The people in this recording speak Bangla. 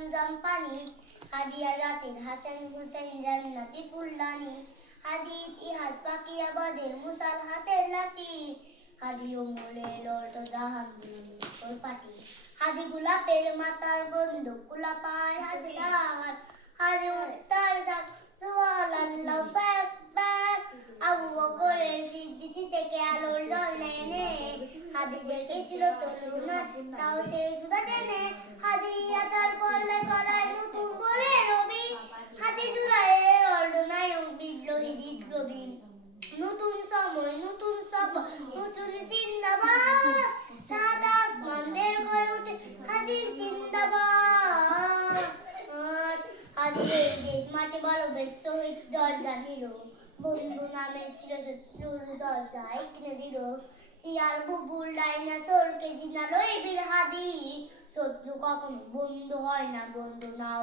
জমজম পানি, হাদিয়া জাতির হাসান হুসেন জান্নাতি ফুলদানি, হাদি ইতিহাস বাকিয়াবাদের মুসাল হাতের লাঠি, হাদি ওমরের লড়ত জাহান তোর পাটি, হাদি গোলাপের মাতার বন্দুক গোলাপার হাসিদার, হাদি উত্তর যাক জোয়াল আল্লাহ ব্যাক ব্যাক, আবু বকরের সিদ্দিকি থেকে আলোর জল নেনে, হাদি জেগে ছিল তরুণা সাহসে সুদা টেনে, হাদি আতার পড়লে সরাই নতুন বলে রবি, হাদি জুড়ায় অর্ধনায়ক বিদ্রোহী বিপ্লবী, নতুন সময় নতুন সব নতুন জিন্দাবাদ, সাদা আসমান বের করে উঠে হাদির জিন্দাবাদ, হাদির এই দেশ মাটি ভালোবেস শহীদ দরজা নিল, বন্ধু নামে ছিল শত্রুর দরজা কিনে দিল, শিয়াল বুবুল ডাইনাসোরকে জিনালো এই বীর হাদি, শত্রু কখনো বন্ধু হয় না বন্ধু নাও